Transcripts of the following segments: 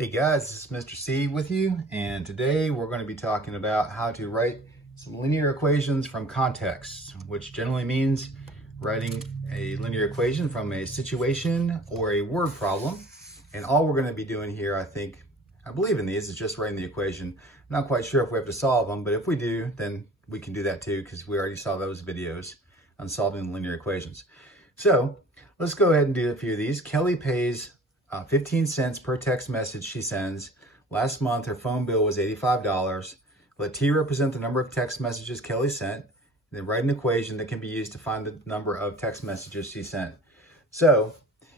Hey guys, this is Mr. C with you, and today we're going to be talking about how to write some linear equations from context, which generally means writing a linear equation from a situation or a word problem. And all we're going to be doing here, I believe in these, is just writing the equation. I'm not quite sure if we have to solve them, but if we do, then we can do that too, because we already saw those videos on solving linear equations. So let's go ahead and do a few of these. Kelly pays 15 cents per text message she sends. Last month, her phone bill was $85. Let T represent the number of text messages Kelly sent. Then write an equation that can be used to find the number of text messages she sent. So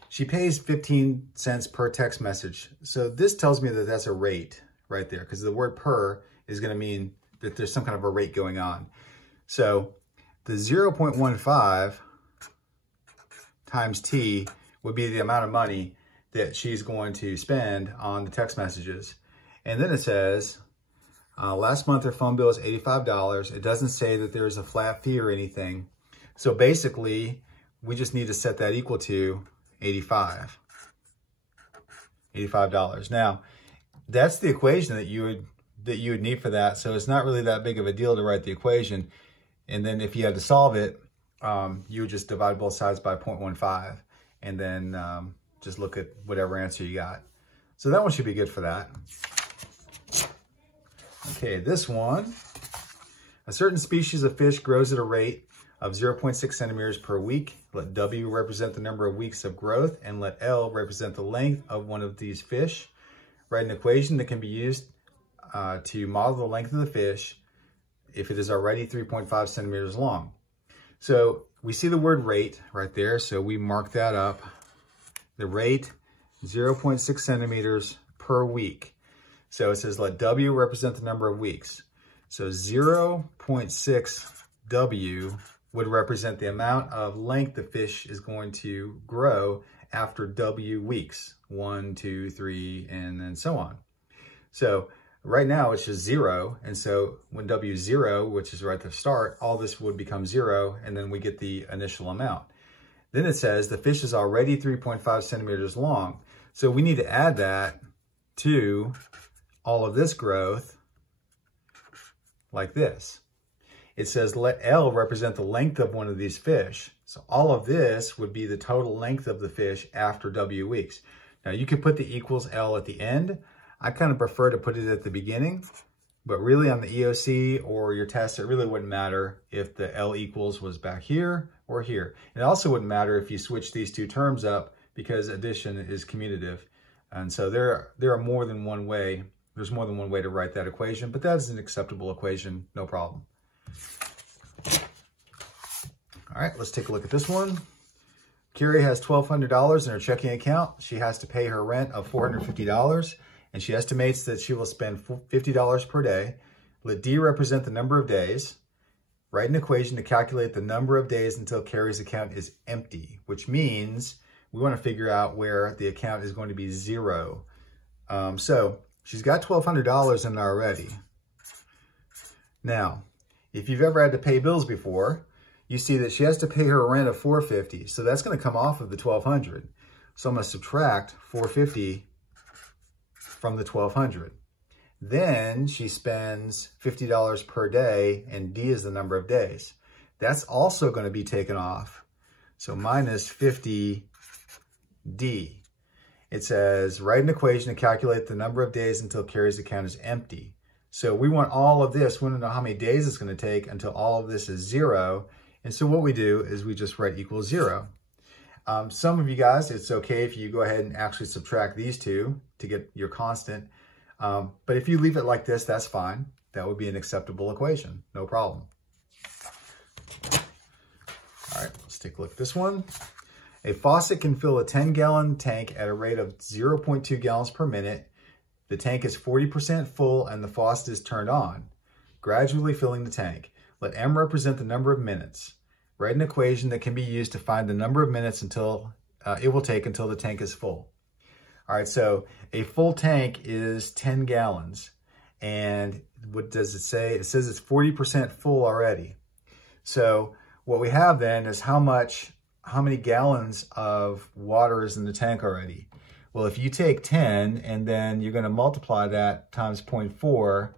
she pays 15 cents per text message. So this tells me that that's a rate right there, because the word per is going to mean that there's some kind of a rate going on. So the 0.15 times T would be the amount of money that she's going to spend on the text messages. And then it says, last month her phone bill is $85. It doesn't say that there's a flat fee or anything. So basically, we just need to set that equal to $85. Now, that's the equation that you would need for that. So it's not really that big of a deal to write the equation. And then if you had to solve it, you would just divide both sides by 0.15 and then just look at whatever answer you got. So that one should be good for that. Okay, this one. A certain species of fish grows at a rate of 0.6 centimeters per week. Let W represent the number of weeks of growth, and let L represent the length of one of these fish. Write an equation that can be used to model the length of the fish if it is already 3.5 centimeters long. So we see the word rate right there, so we mark that up. The rate, 0.6 centimeters per week. So it says let W represent the number of weeks. So 0.6 W would represent the amount of length the fish is going to grow after W weeks. 1, 2, 3, and then so on. So right now it's just 0. And so when W is 0, which is right at the start, all this would become 0, and then we get the initial amount. Then it says the fish is already 3.5 centimeters long. So we need to add that to all of this growth like this. It says let L represent the length of one of these fish. So all of this would be the total length of the fish after W weeks. Now you could put the equals L at the end. I kind of prefer to put it at the beginning, but really on the EOC or your test, it really wouldn't matter if the L equals was back here or here. It also wouldn't matter if you switch these two terms up, because addition is commutative. And so there are more than one way. There's more than one way to write that equation, but that is an acceptable equation, no problem. All right, let's take a look at this one. Carrie has $1,200 in her checking account. She has to pay her rent of $450, and she estimates that she will spend $50 per day. Let D represent the number of days. Write an equation to calculate the number of days until Carrie's account is empty, which means we want to figure out where the account is going to be 0. So she's got $1,200 in there already. Now, if you've ever had to pay bills before, you see that she has to pay her rent of $450. So that's going to come off of the $1,200. So I'm going to subtract $450 from the $1,200. Then she spends $50 per day, and D is the number of days. That's also going to be taken off. So minus 50D. It says, write an equation to calculate the number of days until Carrie's account is empty. So we want all of this. We want to know how many days it's going to take until all of this is 0. And so what we do is we just write equals 0. Some of you guys, it's okay if you go ahead and actually subtract these two to get your constant. But if you leave it like this, that's fine. That would be an acceptable equation, no problem. All right, let's take a look at this one. A faucet can fill a 10-gallon tank at a rate of 0.2 gallons per minute. The tank is 40% full and the faucet is turned on, gradually filling the tank. Let M represent the number of minutes. Write an equation that can be used to find the number of minutes until it will take until the tank is full. All right, so a full tank is 10 gallons. And what does it say? It says it's 40% full already. So what we have then is how many gallons of water is in the tank already? Well, if you take 10 and then you're going to multiply that times 0.4,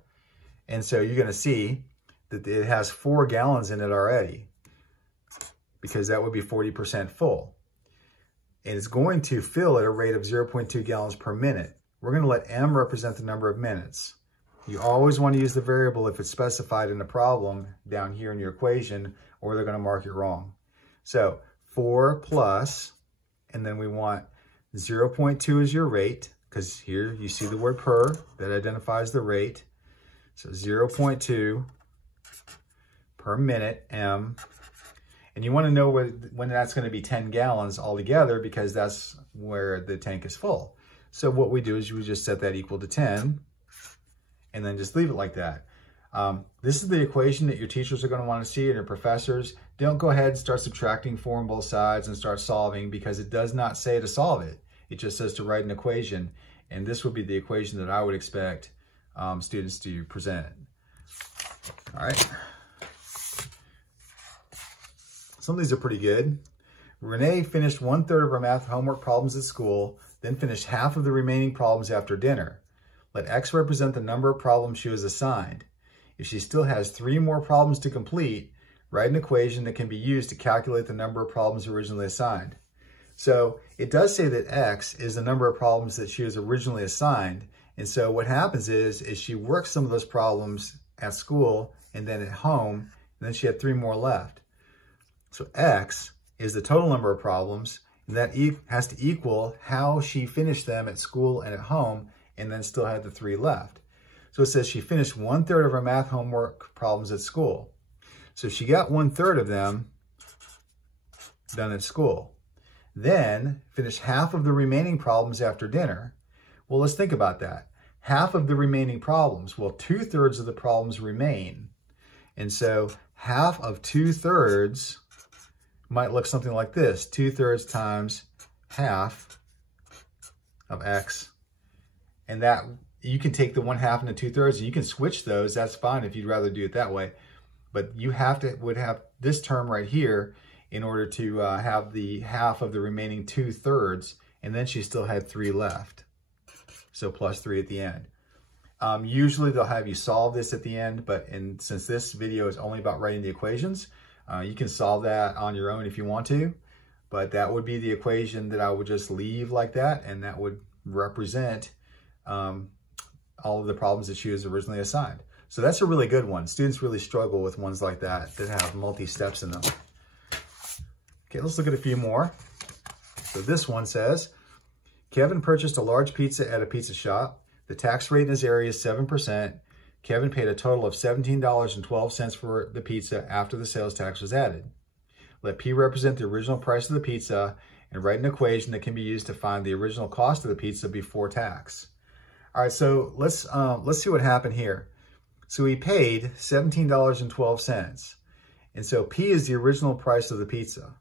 and so you're going to see that it has 4 gallons in it already, because that would be 40% full. And it's going to fill at a rate of 0.2 gallons per minute. We're going to let M represent the number of minutes. You always want to use the variable if it's specified in the problem down here in your equation, or they're going to mark it wrong. So 4 plus, and then we want 0.2 is your rate, because here you see the word per that identifies the rate. So 0.2 per minute, M. And you want to know when that's going to be 10 gallons altogether, because that's where the tank is full. So what we do is we just set that equal to 10, and then just leave it like that. This is the equation that your teachers are going to want to see, and your professors. Don't go ahead and start subtracting 4 on both sides and start solving, because it does not say to solve it. It just says to write an equation, and this would be the equation that I would expect students to present. All right. Some of these are pretty good. Renee finished 1/3 of her math homework problems at school, then finished half of the remaining problems after dinner. Let X represent the number of problems she was assigned. If she still has 3 more problems to complete, write an equation that can be used to calculate the number of problems originally assigned. So it does say that X is the number of problems that she was originally assigned. And so what happens is she works some of those problems at school and then at home, and then she had 3 more left. So X is the total number of problems, and that has to equal how she finished them at school and at home, and then still had the 3 left. So it says she finished 1/3 of her math homework problems at school. So she got 1/3 of them done at school. Then finished half of the remaining problems after dinner. Well, let's think about that. Half of the remaining problems. Well, 2/3 of the problems remain. And so half of 2/3 might look something like this. 2/3 times half of X. And that, you can take the 1/2 and the 2/3, and you can switch those. That's fine if you'd rather do it that way. But you would have this term right here in order to have the half of the remaining 2/3, and then she still had 3 left. So plus 3 at the end. Usually they'll have you solve this at the end, but since this video is only about writing the equations, you can solve that on your own if you want to. But that would be the equation that I would just leave like that, and that would represent all of the problems that she was originally assigned. So that's a really good one. Students really struggle with ones like that have multi-steps in them. Okay, let's look at a few more. So this one says, Kevin purchased a large pizza at a pizza shop. The tax rate in his area is 7%. Kevin paid a total of $17.12 for the pizza after the sales tax was added. Let P represent the original price of the pizza and write an equation that can be used to find the original cost of the pizza before tax. All right, so let's see what happened here. So he paid $17.12. And so P is the original price of the pizza.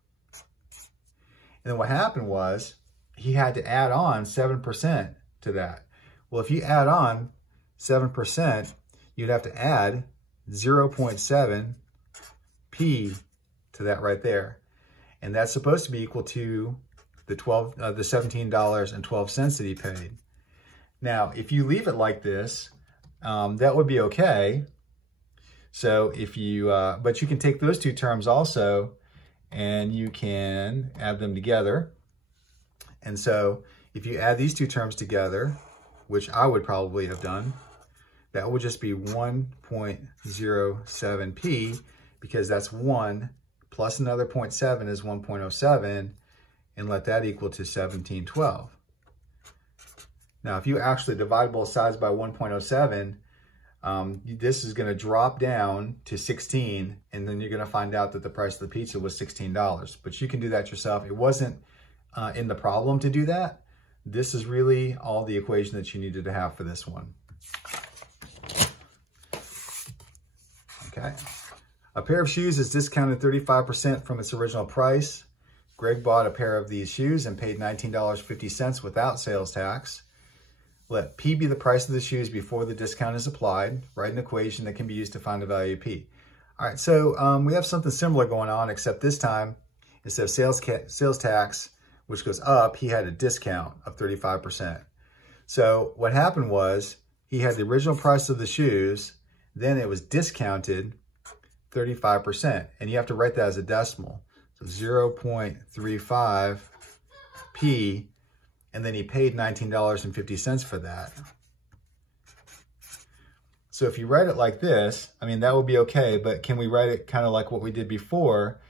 And then what happened was he had to add on 7% to that. Well, if you add on 7%, you'd have to add 0.7 P to that right there. And that's supposed to be equal to the $17.12 that he paid. Now, if you leave it like this, that would be okay. So if you, but you can take those two terms also, and you can add them together. And so if you add these two terms together, which I would probably have done, that would just be 1.07 P, because that's 1 plus another 0.7 is 1.07, and let that equal to 1712. Now, if you actually divide both sides by 1.07, this is going to drop down to 16, and then you're going to find out that the price of the pizza was $16. But you can do that yourself. It wasn't in the problem to do that. This is really all the equation that you needed to have for this one. Okay. A pair of shoes is discounted 35% from its original price. Greg bought a pair of these shoes and paid $19.50 without sales tax. Let P be the price of the shoes before the discount is applied. Write an equation that can be used to find the value of P. All right, so we have something similar going on, except this time, instead of sales tax, which goes up, he had a discount of 35%. So what happened was he had the original price of the shoes, then it was discounted 35%, and you have to write that as a decimal. So 0.35p, and then he paid $19.50 for that. So if you write it like this, I mean, that would be okay, but can we write it kind of like what we did before?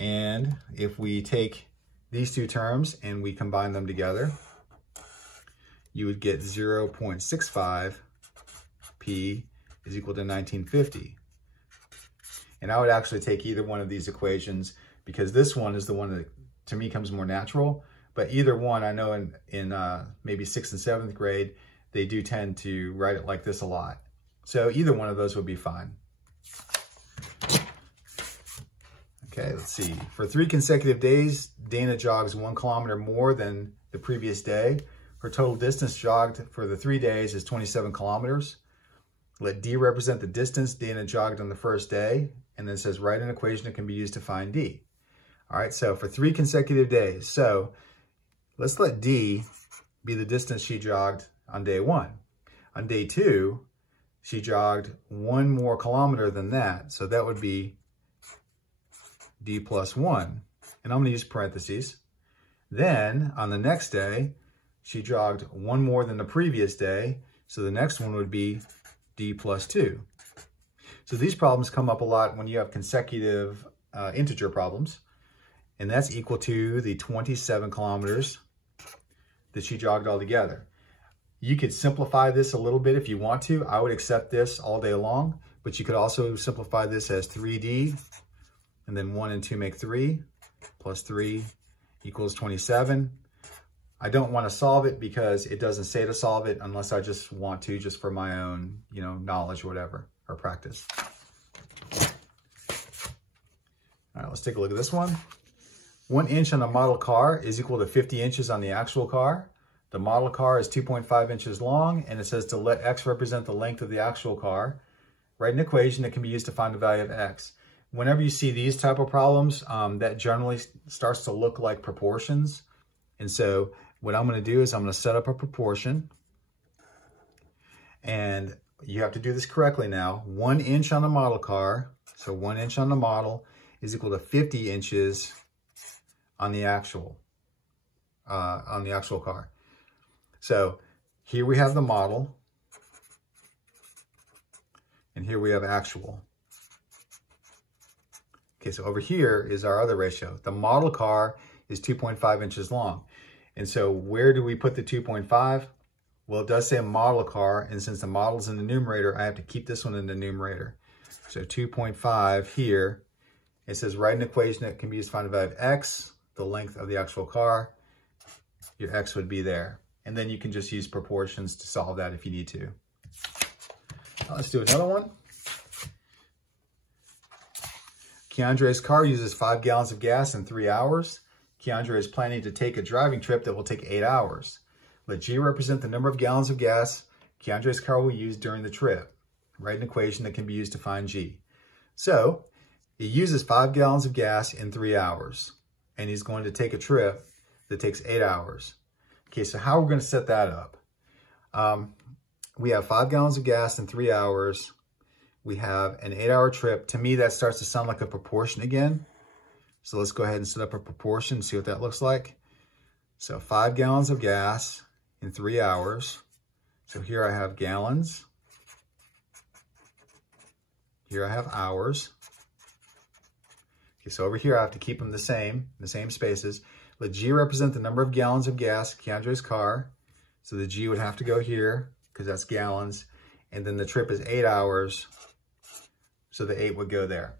And if we take these two terms and we combine them together, you would get 0.65p is equal to 1950. And I would actually take either one of these equations because this one is the one that to me comes more natural. But either one, I know in maybe 6th and 7th grade, they do tend to write it like this a lot. So either one of those would be fine. Okay, let's see. For 3 consecutive days, Dana jogs 1 kilometer more than the previous day. Her total distance jogged for the 3 days is 27 kilometers. Let D represent the distance Dana jogged on the first day. And then it says, write an equation that can be used to find D. All right, so for 3 consecutive days. So let's let D be the distance she jogged on day 1. On day 2, she jogged 1 more kilometer than that. So that would be D plus 1. And I'm going to use parentheses. Then on the next day, she jogged 1 more than the previous day. So the next one would be D plus 2. So these problems come up a lot when you have consecutive integer problems. And that's equal to the 27 kilometers that she jogged altogether. You could simplify this a little bit if you want to. I would accept this all day long, but you could also simplify this as 3D, and then 1 and 2 make 3, plus 3 equals 27. I don't want to solve it because it doesn't say to solve it unless I just want to, just for my own, knowledge or whatever, or practice. All right, let's take a look at this one. 1 inch on a model car is equal to 50 inches on the actual car. The model car is 2.5 inches long, and it says to let X represent the length of the actual car. Write an equation that can be used to find the value of X. Whenever you see these type of problems, that generally starts to look like proportions. And so what I'm going to do is I'm going to set up a proportion. And you have to do this correctly now. 1 inch on a model car, so 1 inch on the model is equal to 50 inches on the actual car. So here we have the model, and here we have actual. Okay, so over here is our other ratio. The model car is 2.5 inches long. And so where do we put the 2.5? Well, it does say a model car, and since the model is in the numerator, I have to keep this one in the numerator. So 2.5 here, it says write an equation that can be used to find the value of X, the length of the actual car. Your X would be there. And then you can just use proportions to solve that if you need to. Let's do another one. Keandre's car uses 5 gallons of gas in 3 hours. Keandre is planning to take a driving trip that will take 8 hours. Let G represent the number of gallons of gas Keandre's car will use during the trip. Write an equation that can be used to find G. So, he uses 5 gallons of gas in 3 hours, and he's going to take a trip that takes 8 hours. Okay, so how are we going to set that up? We have 5 gallons of gas in 3 hours. We have an 8-hour trip. To me, that starts to sound like a proportion again. So let's go ahead and set up a proportion and see what that looks like. So 5 gallons of gas in 3 hours. So here I have gallons. Here I have hours. Okay, so over here I have to keep them the same spaces. Let G represent the number of gallons of gas Keandre's car. So the G would have to go here because that's gallons. And then the trip is 8 hours. So the 8 would go there.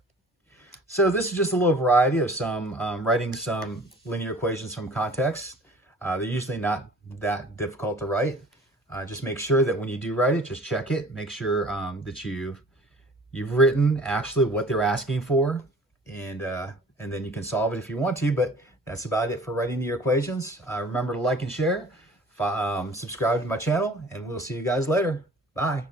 So this is just a little variety of some writing some linear equations from context. They're usually not that difficult to write. Just make sure that when you do write it, just check it. Make sure that you've written actually what they're asking for, and then you can solve it if you want to. But that's about it for writing your equations. Remember to like and share, subscribe to my channel, and we'll see you guys later. Bye.